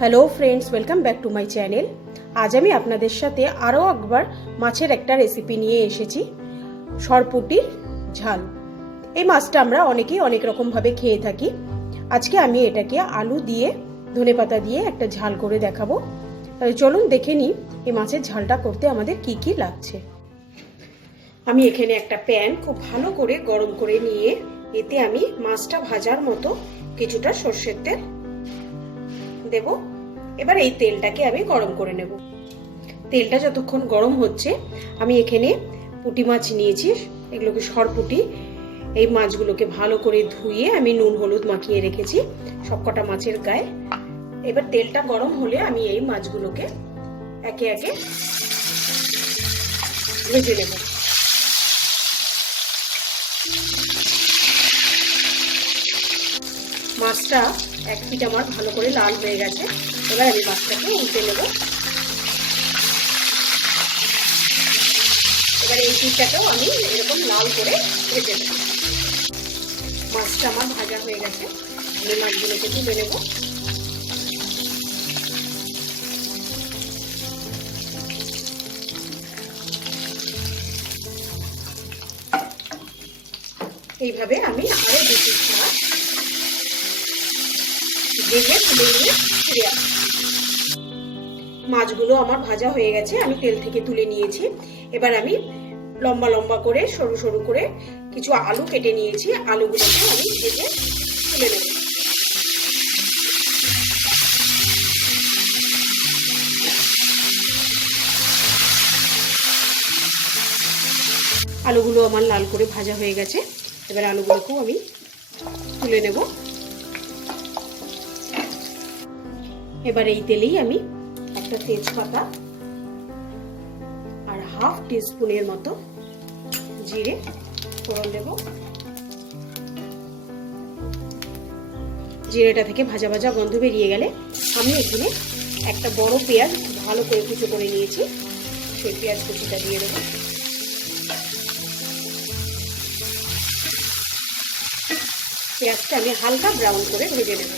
Hello friends, welcome back to my channel. আজ আমি আপনাদের সাথে আরও একবার মাছের একটা রেসিপি নিয়ে এসেছি, সরপুঁটির ঝাল। এই মাছটা আমরা অনেকেই অনেক রকমভাবে খেয়ে থাকি। আজকে আমি এটাকে আলু দিয়ে ধনেপাতা দিয়ে একটা ঝাল করে দেখাবো। তাহলে চলুন দেখে নিই এই মাছের ঝালটা করতে আমাদের কি কি লাগছে। আমি এখানে একটা প্যান খুব ভালো করে গরম করে নিয়ে এতে আমি মাছটা ভাজার মতো কিছুটা সর্ষের তেল দেব। এবার এই তেলটাকে আমি গরম করে নেব। তেলটা যতক্ষণ গরম হচ্ছে আমি এখানে পুঁটি মাছ নিয়েছি, এগুলোকে সরপুঁটি। এই মাছগুলোকে ভালো করে ধুয়ে আমি নুন হলুদ মাখিয়ে রেখেছি সবকটা মাছের গায়ে। এবার তেলটা গরম হলে আমি এই মাছগুলোকে একে একে ভেজে নেব। মাছটা এক পিঠ আমার ভালো করে লাল হয়ে গেছে। এবার আমি মাছটাকে উল্টে নেব। এবার এই পিঠটাকেও আমি এরকম লাল করে ভেজে নেব। মাছটা আমার ভাজা হয়ে গেছে, আমি মাছগুলোকে তুলে নেব। এইভাবে আমি আরো দু পিস মাছ ভেজে তুলে নিয়ে ফিরে আসি। মাছগুলো আমার ভাজা হয়ে গেছে, আমি তেল থেকে তুলে নিয়েছি। এবার আমি লম্বা লম্বা করে সরু সরু করে কিছু আলু কেটে নিয়েছি, আলুগুলোকে আমি ভেজে তুলে নেব। আলুগুলো আমার লাল করে ভাজা হয়ে গেছে, এবার আলুগুলোকেও আমি তুলে নেব। এবার এই তেলেই আমি একটা তেজপাতা আর হাফ টিস্পুনের মতো জিরে ফোড়ন দেব। জিরেটা থেকে ভাজা ভাজা গন্ধ বেরিয়ে গেলে আমি এখানে একটা বড় পেঁয়াজ ভালো করে কুচো করে নিয়েছি, সেই পেঁয়াজ কুচিটা দিয়ে দেবো। পেঁয়াজটা আমি হালকা ব্রাউন করে ভেজে নেব।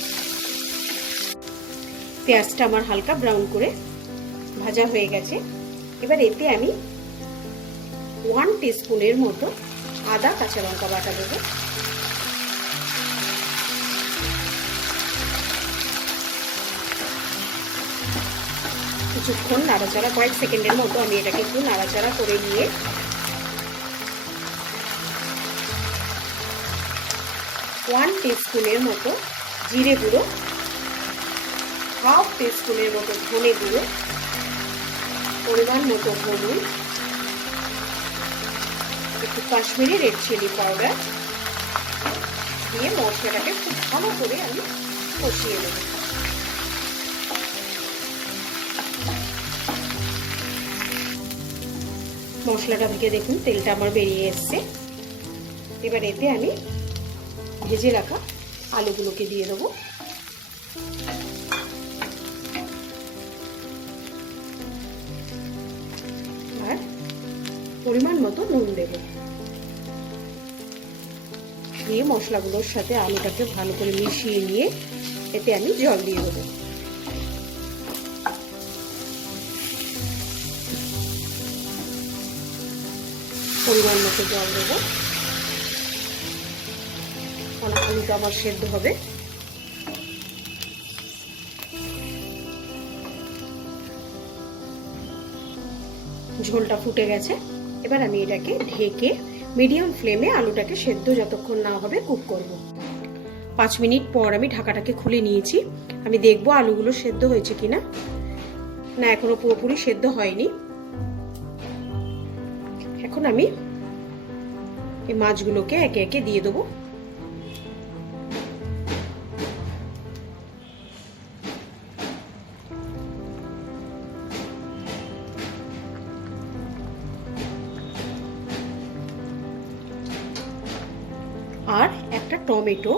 পেঁয়াজটা আমার হালকা ব্রাউন করে ভাজা হয়ে গেছে। এবার এতে আমি 1 টিস্পুনের মতো আদা কাঁচা লঙ্কা বাটা দেবো। কিছুক্ষণ নাড়াচাড়া, কয়েক সেকেন্ডের মতো আমি এটাকে একটু নাড়াচাড়া করে নিয়ে ওয়ান টিস্পুনের মতো জিরে গুঁড়ো, হাফ টিস্পুনের মতো ধনে গুঁড়ো, পরিমাণ মতো হলুদ, একটু কাশ্মীরি রেড চিলি পাউডার দিয়ে মশলাটাকে খুব ভালো করে আমি কষিয়ে নেব। মশলাটা থেকে দেখুন তেলটা আমার বেরিয়ে এসছে। এবার এতে আমি ভেজে রাখা আলুগুলোকে দিয়ে দেবো। আর পরিমাণ মতো নুন দেব। দিয়ে মশলাগুলোর সাথে আলুটাকে ভালো করে মিশিয়ে নিয়ে এতে আমি জল দিয়ে দেবো। পরিমাণ মতো জল দেবো, আলুটা আমার সেদ্ধ হবে। ঝোলটা ফুটে গেছে, এবার আমি এটাকে ঢেকে মিডিয়াম ফ্লেমে আলুটাকে সেদ্ধ যতক্ষণ না হবে কুক করব। 5 মিনিট পর আমি ঢাকাটাকে খুলে নিয়েছি। আমি দেখবো আলুগুলো সেদ্ধ হয়েছে কিনা। না, এখনো পুরোপুরি সেদ্ধ হয়নি। এখন আমি এই মাছগুলোকে একে একে দিয়ে দেবো। আর একটা টমেটো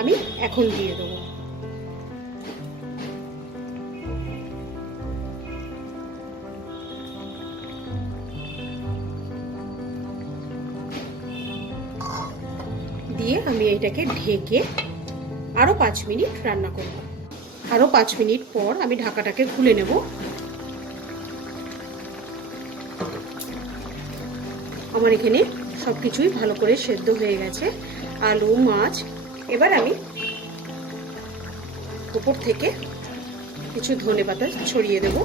আমি এখন দিয়ে দেবো। দিয়ে আমি এটাকে ঢেকে আরো 5 মিনিট রান্না করব। আরও 5 মিনিট পর আমি ঢাকাটাকে খুলে নেব। আমার এখানে সব কিছুই ভালো করে সেদ্ধ হয়ে গেছে, আলু মাছ। এবার আমি উপর থেকে কিছু ধনেপাতা ছড়িয়ে দেব।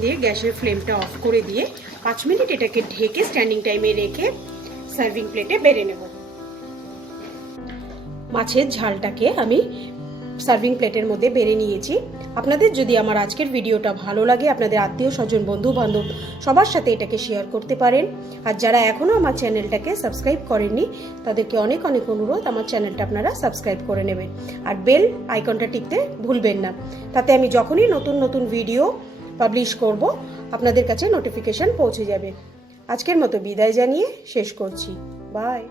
দিয়ে গ্যাসের ফ্লেমটা অফ করে দিয়ে 5 মিনিট এটাকে ঢেকে স্ট্যান্ডিং টাইমে রেখে সার্ভিং প্লেটে বেড়ে নেব। মাছের ঝালটাকে আমি সার্ভিং প্লেটের মধ্যে বেড়ে নিয়েছি। আপনাদের যদি আমার আজকের ভিডিওটা ভালো লাগে, আপনাদের আত্মীয় স্বজন বন্ধু বান্ধব সবার সাথে এটাকে শেয়ার করতে পারেন। আর যারা এখনও আমার চ্যানেলটাকে সাবস্ক্রাইব করেননি তাদেরকে অনেক অনেক অনুরোধ, আমার চ্যানেলটা আপনারা সাবস্ক্রাইব করে নেবেন আর বেল আইকনটা টিপতে ভুলবেন না। তাতে আমি যখনই নতুন নতুন ভিডিও পাবলিশ করব আপনাদের কাছে নোটিফিকেশন পৌঁছে যাবে। আজকের মতো বিদায় জানিয়ে শেষ করছি। বাই।